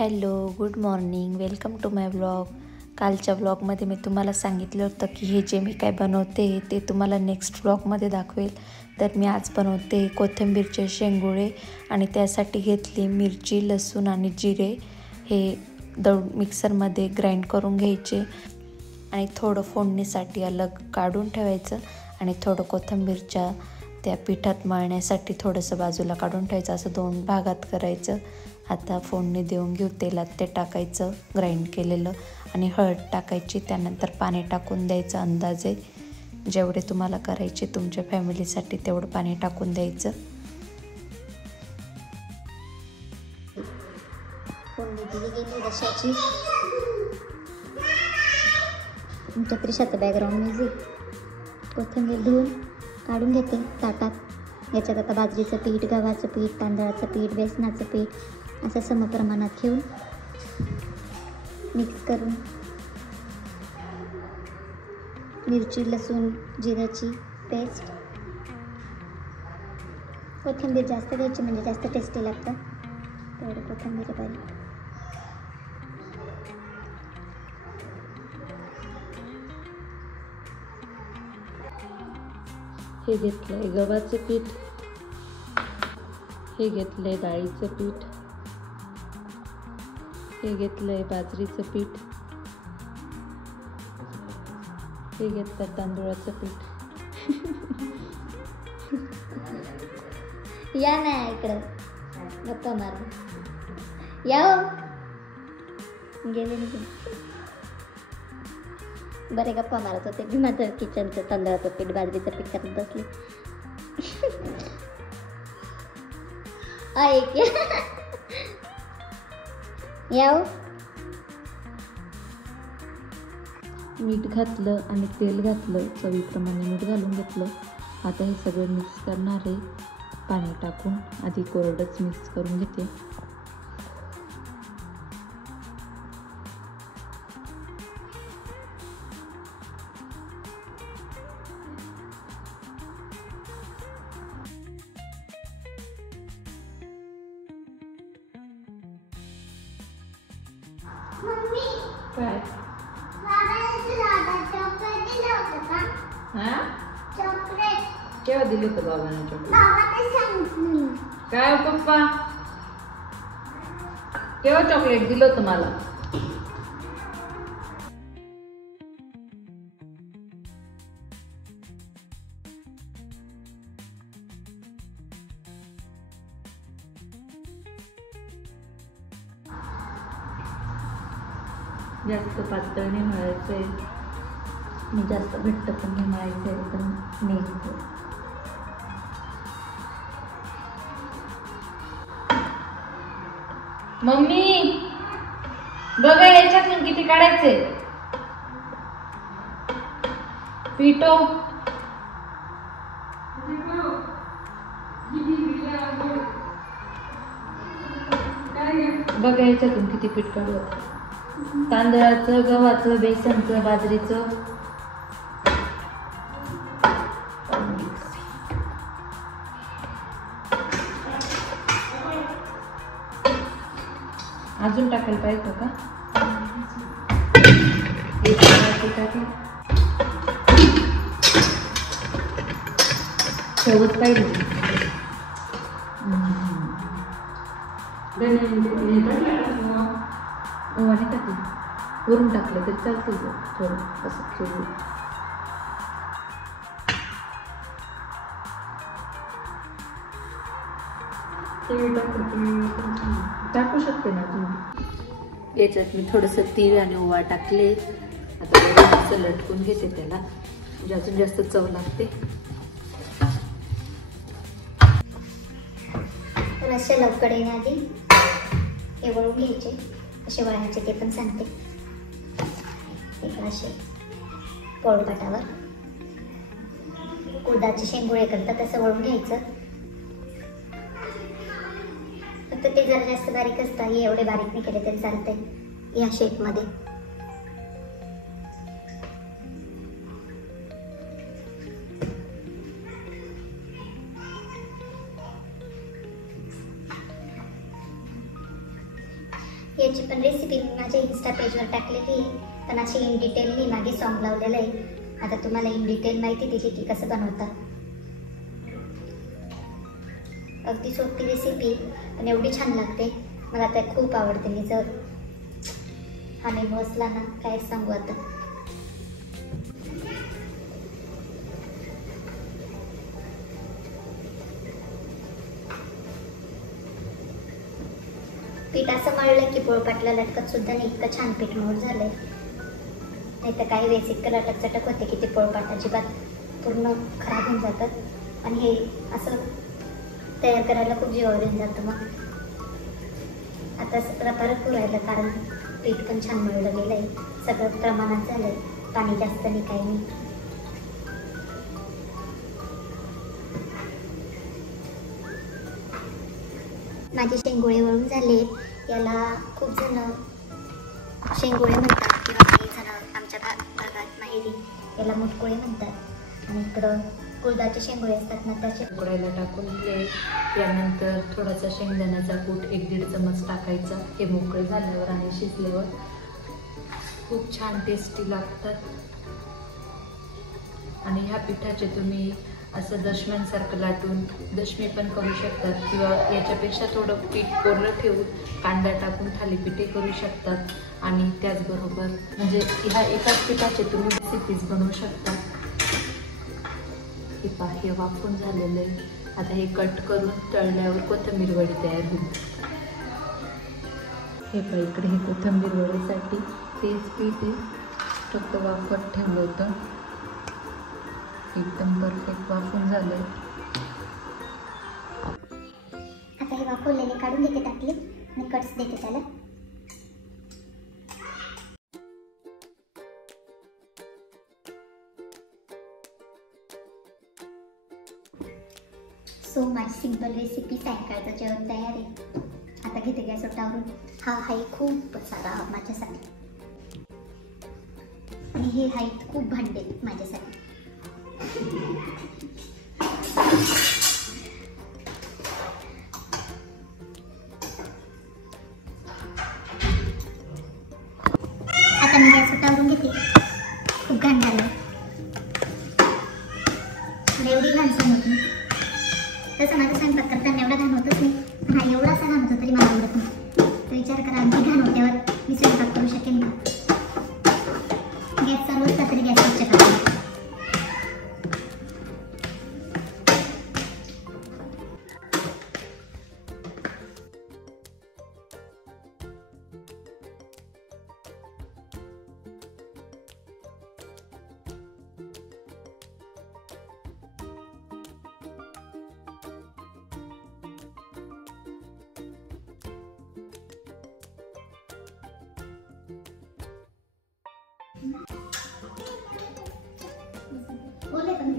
Hello, good morning, welcome to my blog. कालच्या ब्लॉगमध्ये मी तुम्हाला सांगितलं होतं की हे जे मी काय बनवते ते तुम्हाला नेक्स्ट ब्लॉगमध्ये दाखवेल. तर मी आज बनवते कोथिंबीरचे शेंगुळे आणि त्यासाठी घेतली मिरची, लसूण आणि जिरे. हे मिक्सरमध्ये ग्राइंड करून घ्यायचे आणि थोडं फोडणीसाठी अलग काढून ठेवायचं आणि थोडं कोथिंबीरच्या त्या पिठात मळण्यासाठी थोडंसं बाजूला काढून ठेवायचं. असं 2 भागात करायचं. आता फोडणी देऊन घेऊ. तेलात ते टाकायचं ग्राइंड केलेलं आणि हळद टाकायची. त्यानंतर पाणी टाकून द्यायचं अंदाजे, जेवढे तुम्हाला करायचे तुमच्या फॅमिलीसाठी तेवढं पाणी टाकून द्यायचं. फोडणी दिली गेली रशाची. तुमच्या त्रिशाचं बॅकग्राऊंड म्युझिक. कोथिंबीर धुवून काढून घेते ताटात. याच्यात आता बाजरीचं पीठ, गव्हाचं पीठ, तांदळाचं पीठ, बेसनाचं पीठ असं समप्रमाणात घेऊन मिक्स करून मिरची, लसूण, जिऱ्याची पेस्ट. कोथिंबीर जास्त घ्यायची म्हणजे जास्त टेस्टी लागतं. तेवढं कोथिंबीर पाहिजे. हे घेतलंय गव्हाचं पीठ, हे घेतलंय डाळीचं पीठ, हे घेतलंय बाजरीचं पीठ, हे घेतलं तांदूळाचं पीठ. या नाही इकडं गप्पा मार. या हो गेले नाही. बरे गप्पा मारत होते मी माझं किचनचं तांदळाचं पीठ, बाजरीचं पीठ करत बसले. ऐक या हो. मीठ घातलं आणि तेल घातलं, चवीप्रमाणे मीठ घालून घेतलं. आता हे सगळं मिक्स करणार आहे पाणी टाकून. आधी कोरडंच मिक्स करून घेते. काय केव्हा दिलं होतं बाबांना चॉकलेट? काय पप्पा केव्हा चॉकलेट दिलं होतं मला? जास्त पातळ नाही मळायचंय, जास्त घट्ट पण नाही मळायचंय, एकदम नेमकं. मम्मी बघा याच्यातून किती काढायचे पिठो. बघा याच्यातून किती पीठ काढू. तांदळाचं, गव्हाचं, बेसनचं, बाजरीचं. अजून टाकायला पाहिजे का? ठेवत पाहिजे. ओवाने टाकले, वरून टाकलं तरी चालतं. थोडं असं ठेवू. टाकू शकते ना तुम्ही. याच्यात मी थोडंसं तीळ आणि ओवा टाकले. आता असं लटकून घेते त्याला, म्हणजे अजून जास्त चव लागते. रस्से लवकर येण्याआधी हे वळून घ्यायचे. असे वळायचे ते पण सांगते. असे पोळपाटावर उडदाचे शेंगुळे करतात तसं वळून घ्यायचं. फक्त ते जरा जास्त बारीक असतात. हे एवढे बारीक नाही केले तरी चालतंय या शेपमध्ये. याची पण रेसिपी मी माझ्या इन्स्टा पेजवर टाकलेली आहे, पण अशी इन डिटेल मी मागे सॉन्ग लावलेलं आहे. आता तुम्हाला इन डिटेल माहिती दिली की कसं बनवतात. अगदी सोपी रेसिपी पण एवढी छान लागते, मला आता खूप आवडते. मी जर हा मेनू असला ना काय सांगू आता. पीठ असं मळलं की पोळपाटला लटकत सुद्धा नाही, इतकं छान पीठ मऊ झालंय. नाही तर काही वेळेस इतकं लटक चटक होते की ते पोळपाट अजिबात पूर्ण खराब होऊन जातात. आणि हे असं तयार करायला खूप जीवावर येऊन जातं. मग आता परत पुरायला, कारण पीठ पण छान मळलं गेलं आहे, सगळं प्रमाणात झालं आहे, पाणी जास्त नाही काही नाही. माझे शेंगोळे वळून झाले. याला खूप जण शेंगोळे म्हणतात किंवा काही जण आमच्या भागात माहेरी याला मुटकुळे म्हणतात. आणि इकडं कुळदाचे शेंगोळे असतात ना, त्याचे उकडायला टाकून दिले. त्यानंतर थोडासा शेंगदाण्याचा कूट 1-1.5 चमच टाकायचा. हे मोकळे झाल्यावर आणि शिजल्यावर खूप छान टेस्टी लागतात. आणि ह्या पिठाचे तुम्ही असं दशम्यांसारखं लाटून दशमी पण करू शकतात, किंवा याच्यापेक्षा थोडं पीठ कोरडं ठेवून कांदा टाकून थालीपीठे करू शकतात. आणि त्याचबरोबर म्हणजे ह्या एकाच पिठाचे तुम्ही रेसिपीज बनवू शकता. हे वाफून झालेलं आहे. आता हे कट करून तळल्यावर कोथिंबीर वडी तयार होईल. हे पहा, इकडे हे कोथिंबीर वडीसाठी तेच पीठ आहे, फक्त वाफत ठेवलं होतं. एकदम परफेक्ट वाफून झालंय. आता हे वाफवलेले काढून घेते टाकले आणि कट्स देते त्याला. सो माझी सिंपल रेसिपी सायंकाळचं जेवण तयार आहे. आता घेते गॅस ओटावरून. हा आहे खूप सारा माझ्यासाठी, आणि हे आहेत खूप भांडे माझ्यासाठी. आता मी गॅस ओटावरून घेते. खूप घाण झालं, एवढी घाण सहन होत नाही. तसं माझं स्वयंपाक करताना एवढा घाण होतच नाही, पण हा एवढासा घाण होतो तरी मला आवडत नाही. तर विचार करा, आणखी घाण होत्यावर मी स्वयंपाक करू शकेन का? गॅस चालू असला तरी गॅस स्वच्छ करा. बोले पण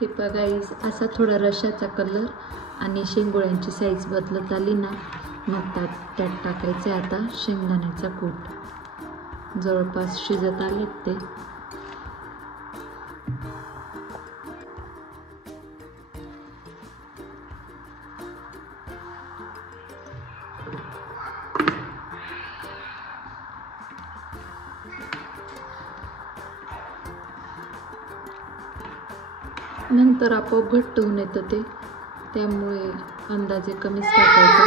हे बघायस असा थोडा रशाचा कलर आणि शेंगोळ्यांची साईज बदलत आली ना, मग त्यात टाकायचे आता शेंगदाण्याचा कूट. जवळपास शिजत आलेत ते. नंतर आपोआप घट्ट होऊन येतं ते, त्यामुळे अंदाजे कमीच टाकायचं.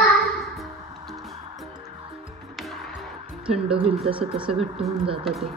थंड होईल तसं तसं घट्ट होऊन जातं ते.